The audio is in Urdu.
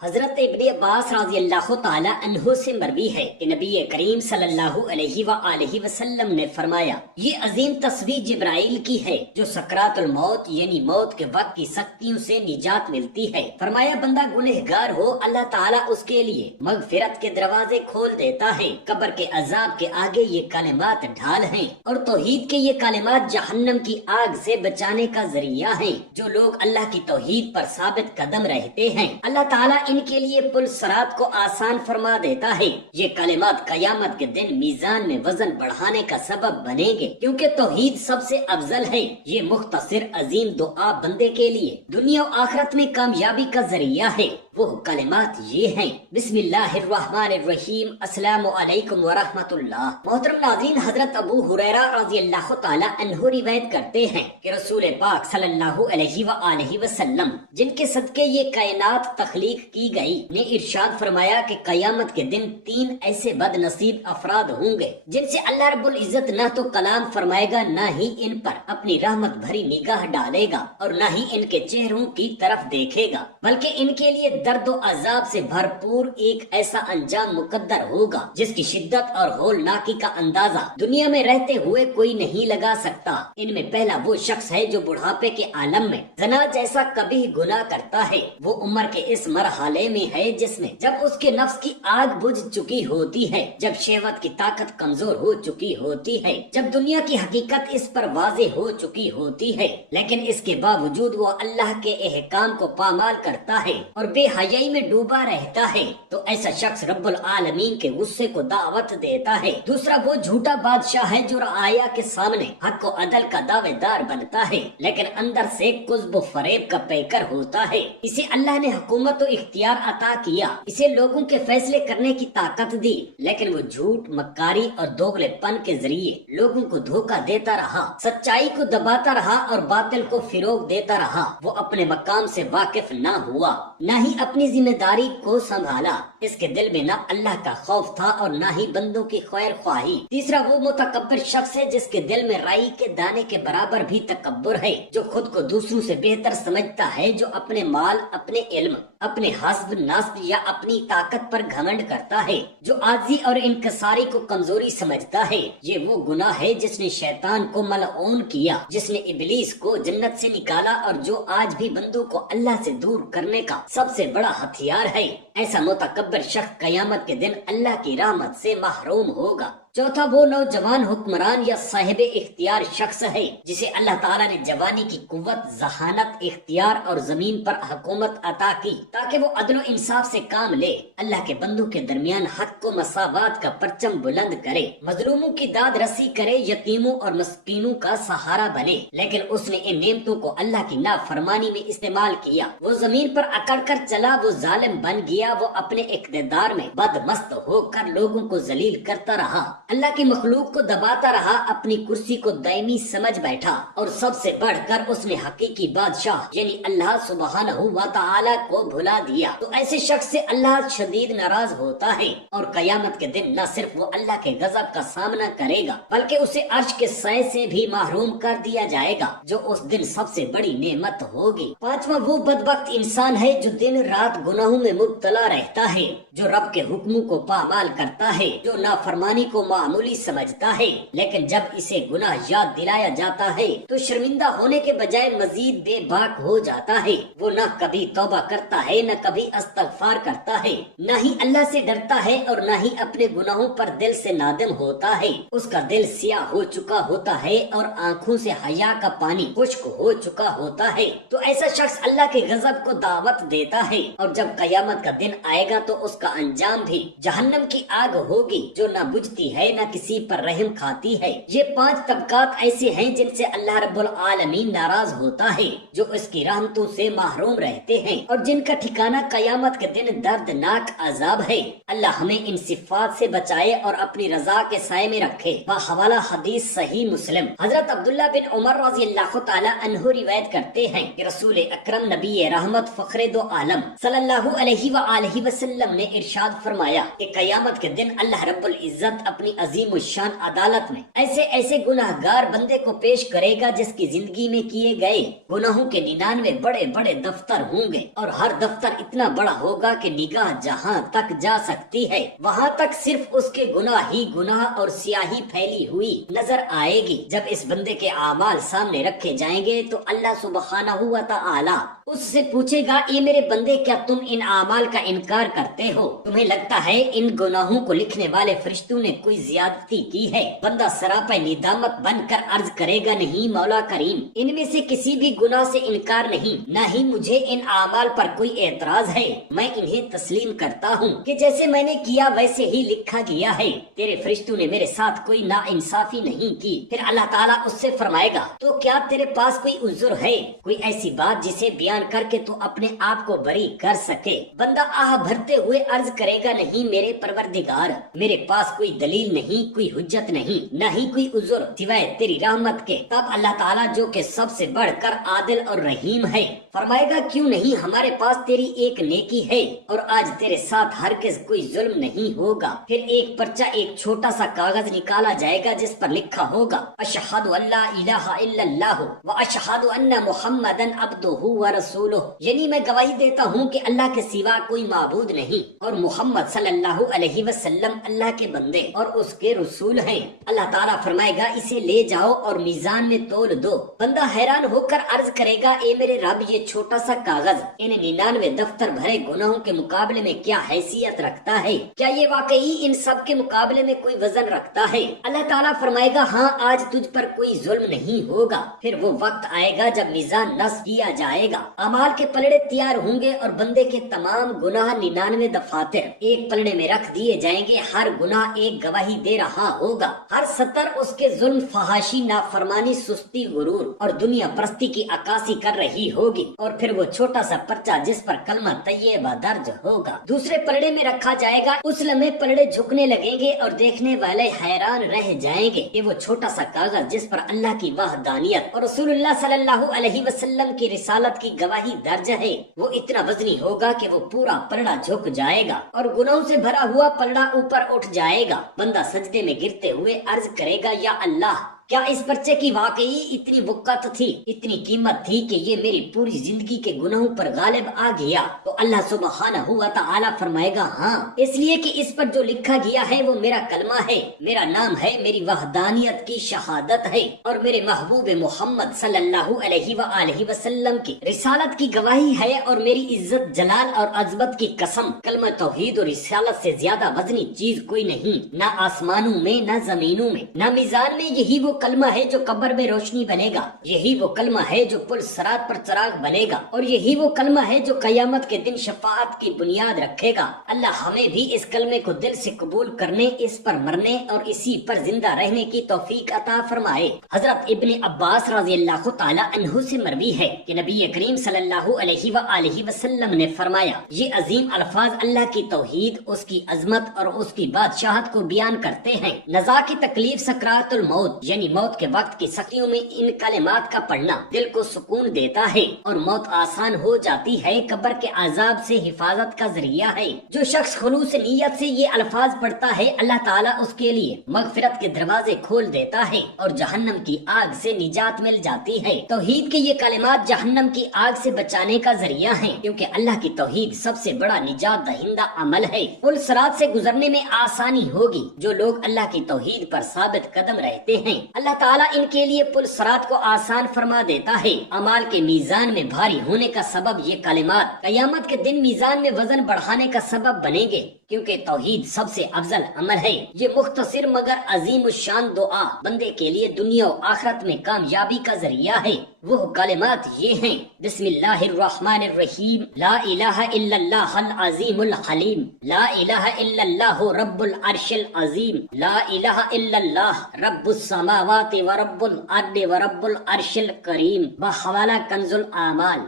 حضرت ابن عباس رضی اللہ تعالی عنہ سے مروی ہے کہ نبی کریم صلی اللہ علیہ وآلہ وسلم نے فرمایا، یہ عظیم تصویر جبرائیل کی ہے جو سکرات الموت یعنی موت کے وقت کی سختیوں سے نجات ملتی ہے۔ فرمایا، بندہ گنہگار ہو اللہ تعالیٰ اس کے لیے مغفرت کے دروازے کھول دیتا ہے۔ قبر کے عذاب کے آگے یہ کلمات ڈھال ہیں اور توحید کے یہ کلمات جہنم کی آگ سے بچانے کا ذریعہ ہیں۔ جو لوگ اللہ کی توحید پر ثابت قدم رہتے ہیں، اللہ تعالیٰ ان کے لیے پل صراط کو آسان فرما دیتا ہے۔ یہ کلمات قیامت کے دن میزان میں وزن بڑھانے کا سبب بنیں گے، کیونکہ توحید سب سے افضل ہے۔ یہ مختصر عظیم دعا بندے کے لیے دنیا و آخرت میں کامیابی کا ذریعہ ہے۔ وہ کلمات یہ ہیں: بسم اللہ الرحمن الرحیم، السلام علیکم ورحمۃ اللہ۔ محترم ناظرین، حضرت ابو ہریرہ رضی اللہ تعالی عنہ روایت کرتے ہیں کہ رسول پاک صلی اللہ علیہ وآلہ وسلم، جن کے صدقے یہ کائنات تخلیق کی گئی، نے ارشاد فرمایا کہ قیامت کے دن 3 ایسے بد نصیب افراد ہوں گے جن سے اللہ رب العزت نہ تو کلام فرمائے گا، نہ ہی ان پر اپنی رحمت بھری نگاہ ڈالے گا، اور نہ ہی ان کے چہروں کی طرف دیکھے گا، بلکہ ان کے لیے درد و عذاب سے بھرپور ایک ایسا انجام مقدر ہوگا جس کی شدت اور ہولناکی کا اندازہ دنیا میں رہتے ہوئے کوئی نہیں لگا سکتا۔ ان میں پہلا وہ شخص ہے جو بڑھاپے کے عالم میں زنا جیسا کبھی گناہ کرتا ہے۔ وہ عمر کے اس مرحلے میں ہے جس میں جب اس کے نفس کی آگ بجھ چکی ہوتی ہے، جب شہوت کی طاقت کمزور ہو چکی ہوتی ہے، جب دنیا کی حقیقت اس پر واضح ہو چکی ہوتی ہے، لیکن اس کے باوجود وہ اللہ کے احکام کو پامال کرتا ہے اور بے حیائی میں ڈوبا رہتا ہے، تو ایسا شخص رب العالمین کے غصے کو دعوت دیتا ہے۔ دوسرا وہ جھوٹا بادشاہ ہے جو رعایا کے سامنے حق و عدل کا دعوے دار بنتا ہے، لیکن اندر سے کذب و فریب کا پیکر ہوتا ہے۔ اسے اللہ نے حکومت و اختیار عطا کیا، اسے لوگوں کے فیصلے کرنے کی طاقت دی، لیکن وہ جھوٹ، مکاری اور دوغلے پن کے ذریعے لوگوں کو دھوکہ دیتا رہا، سچائی کو دباتا رہا اور باطل کو فروغ دیتا رہا۔ وہ اپنے مقام سے واقف نہ ہوا، نہ ہی اپنی ذمہ داری کو سنبھالا۔ اس کے دل میں نہ اللہ کا خوف تھا اور نہ ہی بندوں کی خیر خواہی۔ تیسرا وہ متکبر شخص ہے جس کے دل میں رائی کے دانے کے برابر بھی تکبر ہے، جو خود کو دوسروں سے بہتر سمجھتا ہے، جو اپنے مال، اپنے علم، اپنے حسب نسب یا اپنی طاقت پر گھمنڈ کرتا ہے، جو عاجزی اور انکساری کو کمزوری سمجھتا ہے۔ یہ وہ گناہ ہے جس نے شیطان کو ملعون کیا، جس نے ابلیس کو جنت سے نکالا اور جو آج بھی بندوں کو اللہ سے دور کرنے کا سب سے بڑا ہتھیار ہے۔ ایسا متکبر شخص قیامت کے دن اللہ کی رحمت سے محروم ہوگا۔ چوتھا وہ نوجوان حکمران یا صاحب اختیار شخص ہے جسے اللہ تعالیٰ نے جوانی کی قوت، ذہانت، اختیار اور زمین پر حکومت عطا کی تاکہ وہ عدل و انصاف سے کام لے، اللہ کے بندوں کے درمیان حق و مساوات کا پرچم بلند کرے، مظلوموں کی داد رسی کرے، یتیموں اور مسکینوں کا سہارا بنے۔ لیکن اس نے ان نعمتوں کو اللہ کی نافرمانی میں استعمال کیا، وہ زمین پر اکڑ کر چلا، وہ ظالم بن گیا، وہ اپنے اقتدار میں بدمست ہو کر لوگوں کو ذلیل کرتا رہا، اللہ کی مخلوق کو دباتا رہا، اپنی کرسی کو دائمی سمجھ بیٹھا، اور سب سے بڑھ کر اس نے حقیقی بادشاہ یعنی اللہ سبحانہ و تعالی کو بھلا دیا۔ تو ایسے شخص سے اللہ شدید ناراض ہوتا ہے، اور قیامت کے دن نہ صرف وہ اللہ کے غضب کا سامنا کرے گا بلکہ اسے عرش کے سائے سے بھی محروم کر دیا جائے گا، جو اس دن سب سے بڑی نعمت ہوگی۔ پانچواں وہ بدبخت انسان ہے جو دن رات گناہوں میں مبتلا رہتا ہے، جو رب کے حکموں کو پامال کرتا ہے، جو نافرمانی کو معمولی سمجھتا ہے، لیکن جب اسے گناہ یاد دلایا جاتا ہے تو شرمندہ ہونے کے بجائے مزید بے باک ہو جاتا ہے۔ وہ نہ کبھی توبہ کرتا ہے، نہ کبھی استغفار کرتا ہے، نہ ہی اللہ سے ڈرتا ہے اور نہ ہی اپنے گناہوں پر دل سے نادم ہوتا ہے۔ اس کا دل سیاہ ہو چکا ہوتا ہے اور آنکھوں سے حیا کا پانی خشک ہو چکا ہوتا ہے۔ تو ایسا شخص اللہ کے غضب کو دعوت دیتا ہے، اور جب قیامت کا دن آئے گا تو اس کا انجام بھی جہنم کی آگ ہوگی جو نہ بجھتی ہے نہ کسی پر رحم کھاتی ہے۔ یہ 5 طبقات ایسے ہیں جن سے اللہ رب العالمین ناراض ہوتا ہے، جو اس کی رحمتوں سے محروم رہتے ہیں اور جن کا ٹھکانہ قیامت کے دن دردناک عذاب ہے۔ اللہ ہمیں ان صفات سے بچائے اور اپنی رضا کے سائے میں رکھے۔ بحوالہ حدیث صحیح مسلم، حضرت عبداللہ بن عمر رضی اللہ تعالی عنہ روایت کرتے ہیں کہ رسول اکرم نبی رحمت فخر دو عالم صلی اللہ علیہ وآلہ وسلم نے ارشاد فرمایا کہ قیامت کے دن اللہ رب العزت اپنی عظیم الشان عدالت میں ایسے ایسے گناہگار بندے کو پیش کرے گا جس کی زندگی میں کیے گئے گناہوں کے 99 بڑے بڑے دفتر ہوں گے، اور ہر دفتر اتنا بڑا ہوگا کہ نگاہ جہاں تک جا سکتی ہے وہاں تک صرف اس کے گناہ ہی گناہ اور سیاہی پھیلی ہوئی نظر آئے گی۔ جب اس بندے کے اعمال سامنے رکھے جائیں گے تو اللہ سبحانہ و تعالی اس سے پوچھے گا، اے میرے بندے کیا تم ان اعمال کا انکار کرتے ہو؟ تمہیں لگتا ہے ان گناہوں کو لکھنے والے فرشتوں نے کوئی زیادتی کی ہے؟ بندہ سراپا ندامت بن کر عرض کرے گا، نہیں مولا کریم، ان میں سے کسی بھی گناہ سے انکار نہیں، نہ ہی مجھے ان اعمال پر کوئی اعتراض ہے، میں انہیں تسلیم کرتا ہوں کہ جیسے میں نے کیا ویسے ہی لکھا گیا ہے، تیرے فرشتوں نے میرے ساتھ کوئی ناانصافی نہیں کی۔ پھر اللہ تعالیٰ اس سے فرمائے گا، تو کیا تیرے پاس کوئی عذر ہے، کوئی ایسی بات جسے بیان کر کے تو اپنے آپ کو بری کر سکے؟ بندہ آہ بھرتے ہوئے عرض کرے گا، نہیں میرے پروردگار، میرے پاس کوئی دلیل نہیں، کوئی حجت نہیں، نہ ہی کوئی عذر سوائے تیری رحمت کے۔ تب اللہ تعالیٰ جو کہ سب سے بڑھ کر عادل اور رحیم ہے فرمائے گا، کیوں نہیں، ہمارے پاس تیری ایک نیکی ہے اور آج تیرے ساتھ ہرگز کوئی ظلم نہیں ہوگا۔ پھر ایک پرچہ، ایک چھوٹا سا کاغذ نکالا جائے گا جس پر لکھا ہوگا، اشہد ان لا الہ الا اللہ واشہد ان محمدا عبدہ ورسولہ، یعنی میں گواہی دیتا ہوں کہ اللہ کے سوا کوئی معبود نہیں اور محمد صلی اللہ علیہ وسلم اللہ کے بندے اور اس کے رسول ہیں۔ اللہ تعالیٰ فرمائے گا، اسے لے جاؤ اور میزان میں تول دو۔ بندہ حیران ہو کر عرض کرے گا، اے میرے رب، یہ چھوٹا سا کاغذ ان 99 دفتر بھرے گناہوں کے مقابلے میں کیا حیثیت رکھتا ہے؟ کیا یہ واقعی ان سب کے مقابلے میں کوئی وزن رکھتا ہے؟ اللہ تعالیٰ فرمائے گا، ہاں، آج تجھ پر کوئی ظلم نہیں ہوگا۔ پھر وہ وقت آئے گا جب میزان نصب کیا جائے گا، اعمال کے پلڑے تیار ہوں گے اور بندے کے تمام گناہ 99 دفاتر ایک پلڑے میں رکھ دیے جائیں گے۔ ہر گناہ ایک گواہی دے رہا ہوگا، ہر سطر اس کے ظلم، فحاشی، نافرمانی، سستی، غرور اور دنیا پرستی کی عکاسی کر رہی ہوگی۔ اور پھر وہ چھوٹا سا پرچہ جس پر کلمہ طیبہ درج ہوگا دوسرے پلڑے میں رکھا جائے گا۔ اس لمحے پلڑے جھکنے لگیں گے اور دیکھنے والے حیران رہ جائیں گے کہ وہ چھوٹا سا کاغذ جس پر اللہ کی وحدانیت اور رسول اللہ صلی اللہ علیہ وسلم کی رسالت کی گواہی درج ہے، وہ اتنا وزنی ہوگا کہ وہ پورا پلڑا جھک جائے گا اور گناہوں سے بھرا ہوا پلڑا اوپر اٹھ جائے گا۔ بندہ سجدے میں گرتے ہوئے عرض کرے گا، یا اللہ، کیا اس پرچے کی واقعی اتنی وقت تھی، اتنی قیمت تھی کہ یہ میری پوری زندگی کے گناہوں پر غالب آ گیا؟ تو اللہ سبحانہ و تعالی فرمائے گا، ہاں، اس لیے کہ اس پر جو لکھا گیا ہے وہ میرا کلمہ ہے، میرا نام ہے، میری وحدانیت کی شہادت ہے اور میرے محبوب محمد صلی اللہ علیہ وآلہ وسلم کی رسالت کی گواہی ہے، اور میری عزت، جلال اور عظمت کی قسم، کلمہ توحید اور رسالت سے زیادہ وزنی چیز کوئی نہیں، نہ آسمانوں میں، نہ زمینوں میں، نہ میزان میں۔ یہی وہ کلمہ ہے جو قبر میں روشنی بنے گا، یہی وہ کلمہ ہے جو پل صراط پر چراغ بنے گا، اور یہی وہ کلمہ ہے جو قیامت کے دن شفاعت کی بنیاد رکھے گا۔ اللہ ہمیں بھی اس کلمے کو دل سے قبول کرنے، اس پر مرنے اور اسی پر زندہ رہنے کی توفیق عطا فرمائے۔ حضرت ابن عباس رضی اللہ تعالی عنہ سے مروی ہے کہ نبی کریم صلی اللہ علیہ وآلہ وسلم نے فرمایا، یہ عظیم الفاظ اللہ کی توحید، اس کی عظمت اور اس کی بادشاہت کو بیان کرتے ہیں۔ نزا کی تکلیف، سکرات الموت یعنی موت کے وقت کی سختیوں میں ان کلمات کا پڑھنا دل کو سکون دیتا ہے اور موت آسان ہو جاتی ہے، قبر کے عذاب سے حفاظت کا ذریعہ ہے۔ جو شخص خلوص نیت سے یہ الفاظ پڑھتا ہے، اللہ تعالیٰ اس کے لیے مغفرت کے دروازے کھول دیتا ہے اور جہنم کی آگ سے نجات مل جاتی ہے۔ توحید کے یہ کلمات جہنم کی آگ سے بچانے کا ذریعہ ہیں، کیونکہ اللہ کی توحید سب سے بڑا نجات دہندہ عمل ہے۔ پل صراط سے گزرنے میں آسانی ہوگی جو لوگ اللہ کی توحید پر ثابت قدم رہتے ہیں۔ اللہ تعالیٰ ان کے لیے پل صراط کو آسان فرما دیتا ہے۔ اعمال کے میزان میں بھاری ہونے کا سبب یہ کلمات قیامت کے دن میزان میں وزن بڑھانے کا سبب بنیں گے، کیونکہ توحید سب سے افضل عمل ہے۔ یہ مختصر مگر عظیم الشان دعا بندے کے لیے دنیا و آخرت میں کامیابی کا ذریعہ ہے۔ وہ کلمات یہ ہیں، بسم اللہ الرحمن الرحیم، لا الہ الا اللہ العظیم الحلیم، لا الہ الا اللہ رب العرش العظیم، لا الہ الا اللہ رب السماوات ورب الارض ورب العرش الکریم، بحوالہ کنز الاعمال۔